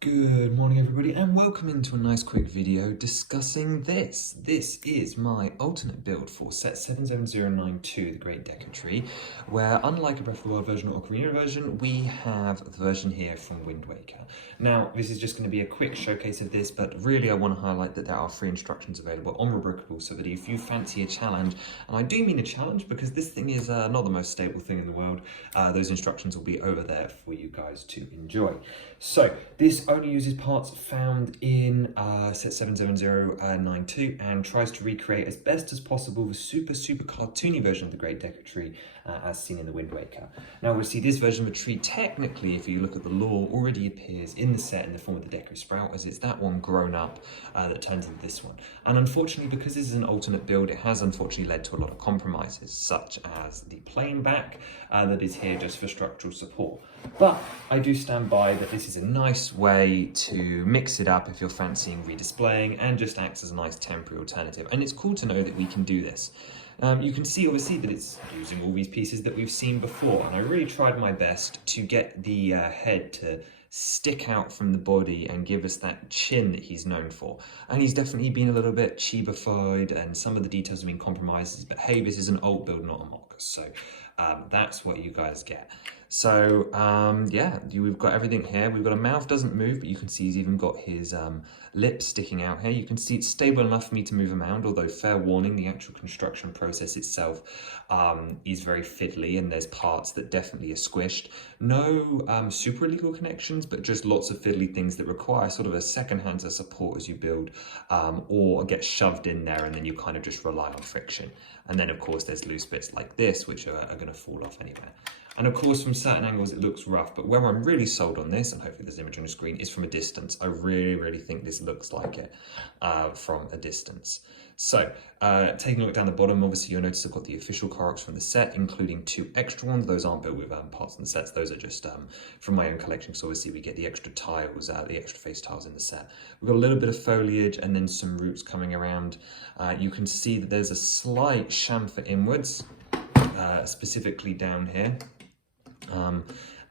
Good morning everybody and welcome into a nice quick video discussing this. This is my alternate build for set 77092, the Great Deku Tree, where unlike a Breath of the Wild version or Ocarina version, we have the version here from Wind Waker. Now this is just going to be a quick showcase of this, but really I want to highlight that there are free instructions available on rebrickable, so that if you fancy a challenge, and I do mean a challenge because this thing is not the most stable thing in the world, those instructions will be over there for you guys to enjoy. So this only uses parts found in set 77092 and tries to recreate as best as possible the super cartoony version of the Great Deku Tree as seen in the Wind Waker. Now we'll see this version of the tree technically, if you look at the lore, already appears in the set in the form of the Deku Sprout, as it's that one grown up that turns into this one. And unfortunately, because this is an alternate build, it has unfortunately led to a lot of compromises, such as the plain back that is here just for structural support. But I do stand by that this is a nice way to mix it up if you're fancying redisplaying and just acts as a nice temporary alternative. And it's cool to know that we can do this. You can see obviously that it's using all these pieces that we've seen before, and I really tried my best to get the head to stick out from the body and give us that chin that he's known for. And he's definitely been a little bit chibified and some of the details have been compromises, but hey, this is an alt build, not a mock, so that's what you guys get. So yeah, we've got everything here. We've got a mouth, doesn't move, but you can see he's even got his lips sticking out here. You can see it's stable enough for me to move around, although fair warning, the actual construction process itself is very fiddly and there's parts that definitely are squished. No super illegal connections, but just lots of fiddly things that require sort of a second hand of support as you build, or get shoved in there and then you kind of just rely on friction. And then of course there's loose bits like this, which are going to fall off anywhere. And of course, from certain angles, it looks rough, but where I'm really sold on this, and hopefully there's an image on the screen, is from a distance. I really think this looks like it from a distance. So, taking a look down the bottom, obviously you'll notice I've got the official Koroks from the set, including 2 extra ones. Those aren't built with parts in the sets. Those are just from my own collection. So obviously we get the extra tiles, the extra face tiles in the set. We've got a little bit of foliage and then some roots coming around. You can see that there's a slight chamfer inwards, specifically down here.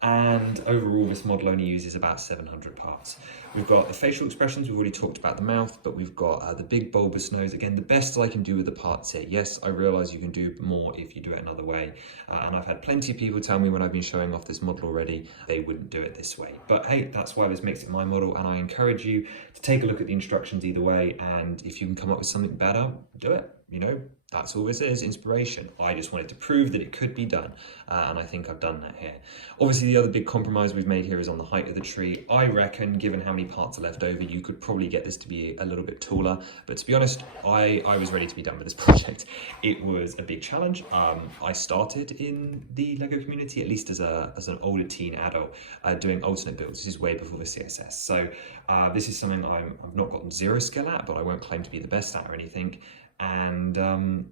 And overall this model only uses about 700 parts. We've got the facial expressions, we've already talked about the mouth, but we've got the big bulbous nose. Again, the best I can do with the parts here. Yes, I realise you can do more if you do it another way, and I've had plenty of people tell me when I've been showing off this model already, they wouldn't do it this way. But hey, that's why this makes it my model, and I encourage you to take a look at the instructions either way, and if you can come up with something better, do it. You know, that's all this is, inspiration. I just wanted to prove that it could be done, and I think I've done that here. Obviously, the other big compromise we've made here is on the height of the tree. I reckon, given how many parts are left over, you could probably get this to be a little bit taller, but to be honest, I was ready to be done with this project. It was a big challenge. I started in the LEGO community, at least as an older teen adult, doing alternate builds. This is way before the CSS, so this is something I've not gotten zero skill at, but I won't claim to be the best at or anything. And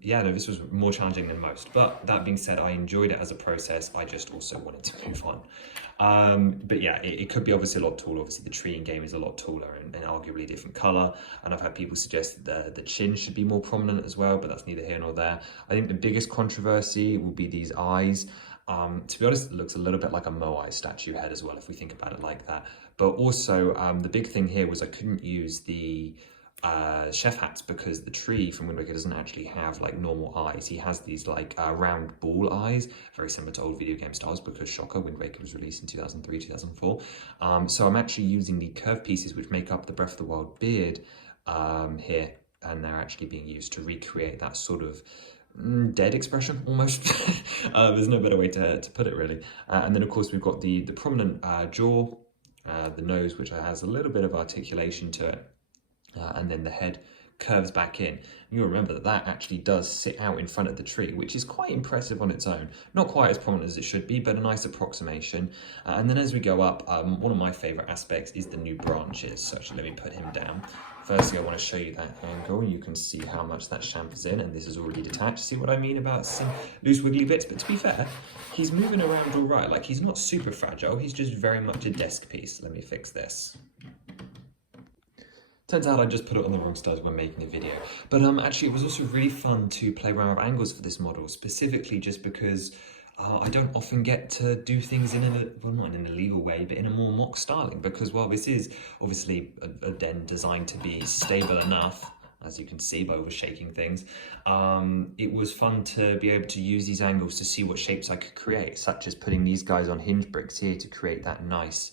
yeah, no, this was more challenging than most. But that being said, I enjoyed it as a process. I just also wanted to move on. But yeah, it could be obviously a lot taller. Obviously, the tree in game is a lot taller and arguably a different color. And I've had people suggest that the chin should be more prominent as well, but that's neither here nor there. I think the biggest controversy will be these eyes. To be honest, it looks a little bit like a Moai statue head as well, if we think about it like that. But also, the big thing here was I couldn't use the chef hats because the tree from Wind Waker doesn't actually have like normal eyes. He has these like round ball eyes, very similar to old video game styles, because shocker, Wind Waker was released in 2003, 2004. So I'm actually using the curved pieces which make up the Breath of the Wild beard here, and they're actually being used to recreate that sort of dead expression almost. There's no better way to put it really. And then of course we've got the prominent jaw, the nose which has a little bit of articulation to it. And then the head curves back in. You'll remember that that actually does sit out in front of the tree, which is quite impressive on its own. Not quite as prominent as it should be, but a nice approximation. And then as we go up, one of my favourite aspects is the new branches. So actually, let me put him down. Firstly, I want to show you that angle. You can see how much that chamfers in, and this is already detached. See what I mean about some loose wiggly bits? But to be fair, he's moving around all right. Like, he's not super fragile. He's just very much a desk piece. Let me fix this. Turns out I just put it on the wrong side when making the video. But actually it was also really fun to play around with angles for this model, specifically just because I don't often get to do things in well, not in an illegal way, but in a more mock styling, because while this is obviously a den designed to be stable enough, as you can see by all the shaking things, it was fun to be able to use these angles to see what shapes I could create, such as putting these guys on hinge bricks here to create that nice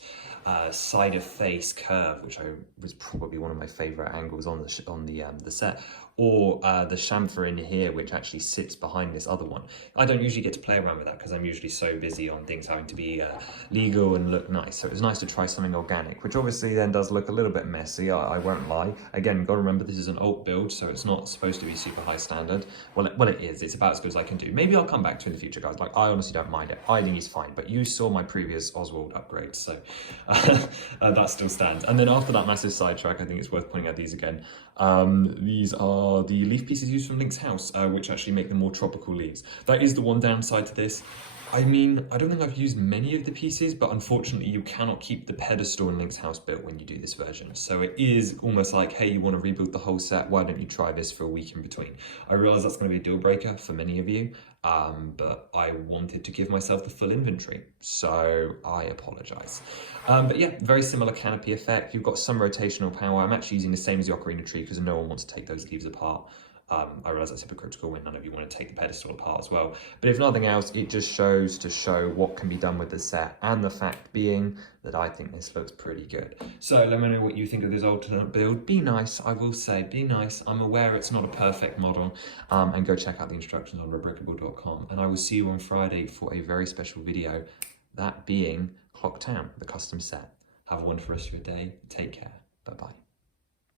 side of face curve, which was probably one of my favorite angles on the set, or the chamfer in here, which actually sits behind this other one. I don't usually get to play around with that because I'm usually so busy on things having to be legal and look nice. So it was nice to try something organic, which obviously then does look a little bit messy, I won't lie. Again, gotta remember this is an alt build, so it's not supposed to be super high standard. Well, it is. It's about as good as I can do. Maybe I'll come back to it in the future, guys. Like, I honestly don't mind it. I think he's fine, but you saw my previous Oswald upgrade, so that still stands. And then after that massive sidetrack, I think it's worth pointing out these again. These are the leaf pieces used from Link's house, which actually make them more tropical leaves. That is the one downside to this. I mean, I don't think I've used many of the pieces, but unfortunately you cannot keep the pedestal in Link's house built when you do this version. So it is almost like, hey, you want to rebuild the whole set, why don't you try this for a week in between? I realise that's going to be a deal breaker for many of you, but I wanted to give myself the full inventory, so I apologise. But yeah, very similar canopy effect. You've got some rotational power. I'm actually using the same as the Ocarina Tree because no one wants to take those leaves apart. I realise that's hypocritical when none of you want to take the pedestal apart as well. But if nothing else, it just shows to show what can be done with the set, and the fact being that I think this looks pretty good. So let me know what you think of this alternate build. Be nice, I will say, be nice. I'm aware it's not a perfect model, and go check out the instructions on rebrickable.com. And I will see you on Friday for a very special video, that being Clock Town, the custom set. Have a wonderful rest of your day. Take care. Bye-bye.